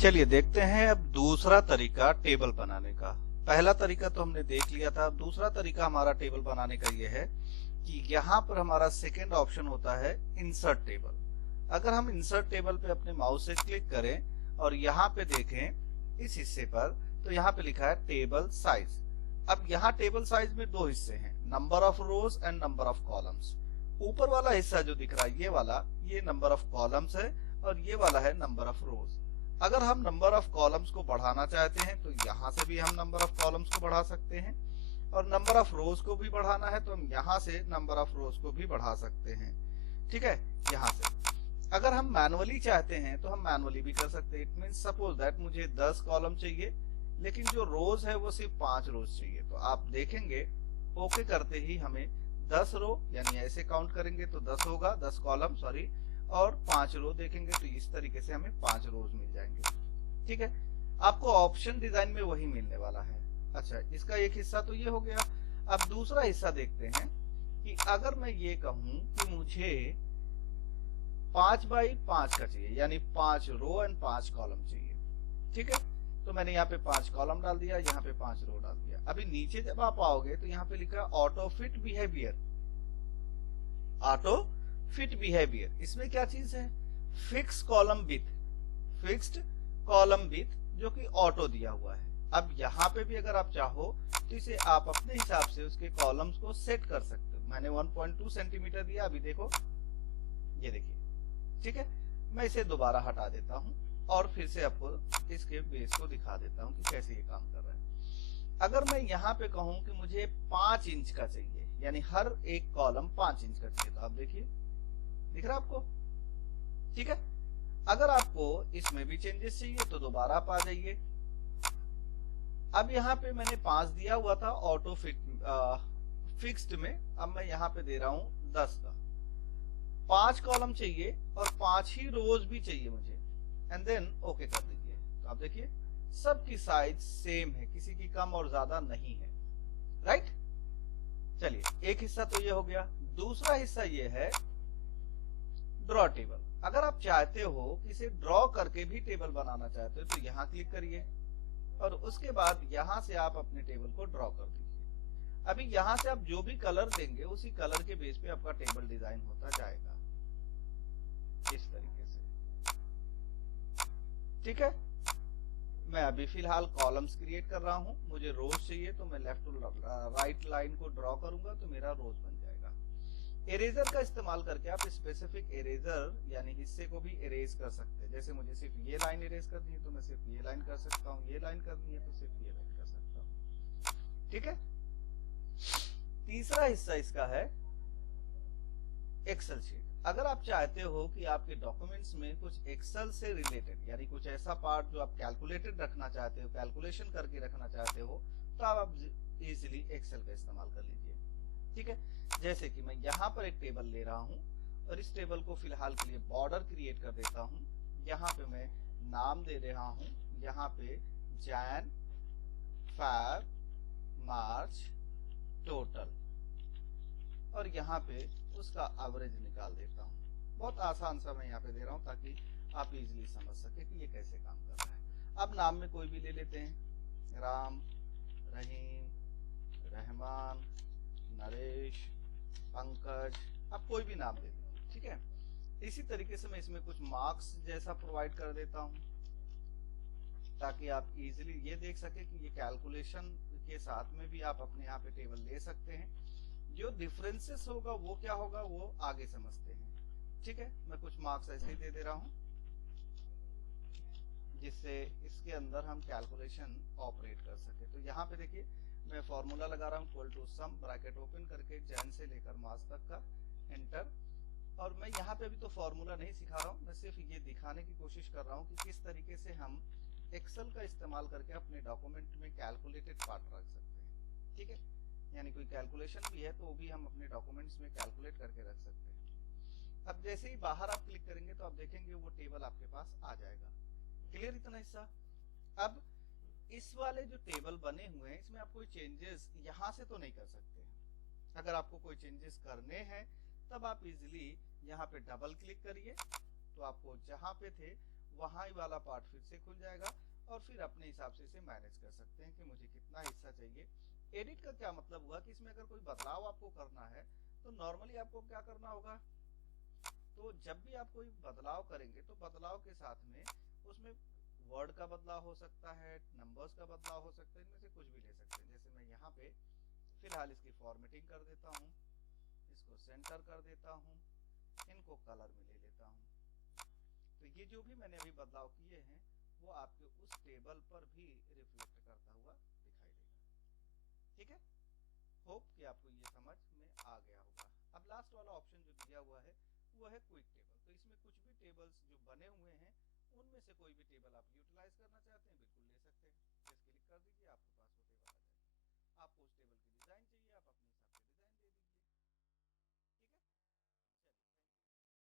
चलिए देखते हैं अब दूसरा तरीका टेबल बनाने का। पहला तरीका तो हमने देख लिया था। अब दूसरा तरीका हमारा टेबल बनाने का ये है कि यहाँ पर हमारा सेकेंड ऑप्शन होता है इंसर्ट टेबल। अगर हम इंसर्ट टेबल पे अपने माउस से क्लिक करें और यहाँ पे देखें इस हिस्से पर, तो यहाँ पे लिखा है टेबल साइज। अब यहाँ टेबल साइज में दो हिस्से हैं, number of rose and number of columns. ऊपर वाला हिस्सा जो दिख रहा है ये वाला, ये नंबर ऑफ कॉलम्स है और ये वाला है नंबर ऑफ रोज। अगर हम नंबर ऑफ कॉलम्स को बढ़ाना चाहते हैं तो यहाँ से भी हम नंबर ऑफ कॉलम्स को बढ़ा सकते हैं, और नंबर ऑफ रोज को भी बढ़ाना है तो हम यहाँ से नंबर ऑफ रोज को भी बढ़ा सकते हैं। ठीक है, यहाँ से। अगर हम मैनुअली चाहते हैं तो हम मैनुअली भी कर सकते हैं। इट मींस सपोज दैट मुझे 10 कॉलम चाहिए लेकिन जो रोज है वो सिर्फ 5 रोज चाहिए, तो आप देखेंगे ओके करते ही हमें 10 रो, यानी ऐसे काउंट करेंगे तो 10 होगा, 10 कॉलम सॉरी, और 5 रो देखेंगे तो इस तरीके से हमें 5 रोज मिल जाएंगे। ठीक है, आपको ऑप्शन डिजाइन में वही मिलने वाला है। अच्छा, इसका एक हिस्सा तो ये हो गया। अब दूसरा हिस्सा देखते हैं कि अगर मैं ये कहूं कि मुझे 5 बाई 5 का चाहिए, यानी 5 रो एंड 5 कॉलम चाहिए। ठीक है, तो मैंने यहाँ पे 5 कॉलम डाल दिया, यहाँ पे 5 रो डाल दिया। अभी नीचे जब आप आओगे तो यहाँ पे लिखा है auto fit behaviour. Auto fit behaviour, इसमें क्या चीज है? Fix column with, fixed column with, जो कि ऑटो दिया हुआ है। अब यहाँ पे भी अगर आप चाहो तो इसे आप अपने हिसाब से उसके कॉलम्स को सेट कर सकते हो। मैंने 1.2 सेंटीमीटर दिया, अभी देखो, ये देखिए। ठीक है, मैं इसे दोबारा हटा देता हूं और फिर से आपको इसके बेस को दिखा देता हूं कि कैसे ये काम कर रहा है। अगर मैं यहाँ पे कहूं कि मुझे 5 इंच का चाहिए, यानी हर एक कॉलम 5 इंच का चाहिए, तो आप देखिए दिख रहा है आपको। ठीक है, अगर आपको इसमें भी चेंजेस चाहिए तो दोबारा आप आ जाइए। अब यहाँ पे मैंने 5 दिया हुआ था ऑटो फिक्स्ड में, अब मैं यहाँ पे दे रहा हूं 10 का। 5 कॉलम चाहिए और 5 ही रोज भी चाहिए मुझे, एंड देन ओके कर दीजिए। तो आप देखिए सबकी साइज सेम है, किसी की कम और ज्यादा नहीं है। राइट, चलिए एक हिस्सा तो ये हो गया। दूसरा हिस्सा ये है ड्रॉ टेबल। अगर आप चाहते हो कि इसे ड्रॉ करके भी टेबल बनाना चाहते हो तो यहाँ क्लिक करिए और उसके बाद यहाँ से आप अपने टेबल को ड्रॉ कर दीजिए। अभी यहाँ से आप जो भी कलर देंगे उसी कलर के बेस पे आपका टेबल डिजाइन होता जाएगा इस तरीके से। ठीक है, मैं अभी फिलहाल कॉलम्स क्रिएट कर रहा हूं। मुझे रोज चाहिए तो मैं लेफ्ट टू राइट लाइन को ड्रॉ करूंगा तो मेरा रोज बन जाएगा। इरेजर का इस्तेमाल करके आप स्पेसिफिक इरेजर यानी हिस्से को भी इरेज कर सकते हैं। जैसे मुझे सिर्फ ये लाइन इरेज करनी है तो मैं सिर्फ ये लाइन कर सकता हूँ, ये लाइन करनी है तो सिर्फ ये लाइन कर सकता हूँ। ठीक है, तीसरा हिस्सा इसका है एक्सेल शीट। अगर आप चाहते हो कि आपके डॉक्यूमेंट्स में कुछ एक्सेल से रिलेटेड, यानी कुछ ऐसा पार्ट जो आप कैलकुलेटेड रखना चाहते हो, कैलकुलेशन करके रखना चाहते हो, तो आप इजीली एक्सेल का इस्तेमाल कर लीजिए। ठीक है, जैसे कि मैं यहाँ पर एक टेबल ले रहा हूँ और इस टेबल को फिलहाल के लिए बॉर्डर क्रिएट कर देता हूँ। यहाँ पे मैं नाम दे रहा हूँ, यहाँ पे जैन, फैब, मार्च, टोटल, और यहाँ पे उसका एवरेज निकाल देता हूँ। बहुत आसान सा मैं यहाँ पे दे रहा हूँ ताकि आप इजीली समझ सके कि ये कैसे काम कर रहा है। अब नाम में कोई भी ले लेते हैं, राम, रहीम, रहमान, नरेश, पंकज, आप कोई भी नाम दे दीजिए। ठीक है, इसी तरीके से मैं इसमें कुछ मार्क्स जैसा प्रोवाइड कर देता हूँ ताकि आप इजीली ये देख सके कि ये कैलकुलेशन के साथ में भी आप अपने यहाँ पे टेबल ले सकते हैं। जो डिफरेंसेस होगा वो क्या होगा वो आगे समझते हैं। ठीक है, मैं कुछ मार्क्स ऐसे ही दे रहा हूँ जिससे इसके अंदर हम कैलकुलेशन ऑपरेट कर सके। तो यहाँ पे देखिए मैं फॉर्मूला लगा रहा हूँ, equal to sum, bracket open करके जैन से लेकर मार्च तक का, एंटर। और मैं यहाँ पे भी तो फॉर्मूला नहीं सिखा रहा हूँ, मैं सिर्फ ये दिखाने की कोशिश कर रहा हूँ कि किस तरीके से हम एक्सेल का इस्तेमाल करके अपने डॉक्यूमेंट में कैलकुलेटेड पार्ट रख सकते हैं। ठीक है, यानी कोई कैलकुलेशन भी है तो वो भी हम अपने डॉक्यूमेंट्स में कैलकुलेट करके रख सकते हैं। अब जैसे ही बाहर आप क्लिक करेंगे तो आप देखेंगे वो टेबल आपके पास आ जाएगा। क्लियर इतना हिस्सा? अब इस वाले जो टेबल बने हुए हैं इसमें आप कोई चेंजेस यहाँ से तो नहीं कर सकते। अगर आपको कोई चेंजेस करने हैं तब आप इजिली यहाँ पे डबल क्लिक करिए तो आपको जहां पे थे वहां ही वाला पार्ट फिर से खुल जाएगा और फिर अपने हिसाब से इसे मैनेज कर सकते हैं कि मुझे कितना हिस्सा चाहिए। एडिट का क्या मतलब हुआ कि इसमें अगर कोई बदलाव आपको करना है तो नॉर्मली आपको क्या करना होगा, तो जब भी आप कोई बदलाव करेंगे तो बदलाव के साथ में उसमें वर्ड का बदलाव हो सकता है, नंबर्स का बदलाव हो सकता है, इनमें से कुछ भी ले सकते हैं। जैसे मैं यहाँ पे फिलहाल इसकी फॉर्मेटिंग कर देता हूँ, इसको सेंटर कर देता हूँ, इनको कलर में ले लेता हूँ। तो ये जो भी मैंने अभी बदलाव किए हैं वो आपके उस टेबल पर भी रिफ्लेक्ट करता हुआ दिखाई देगा। ठीक है, होप कि आपको ये समझ में आ गया होगा। अब लास्ट वाला ऑप्शन जो दिया हुआ है वो है क्विक टेबल। तो इसमें कुछ भी टेबल्स जो बने हुए हैं उनमें से कोई भी टेबल आप यूटिलाइज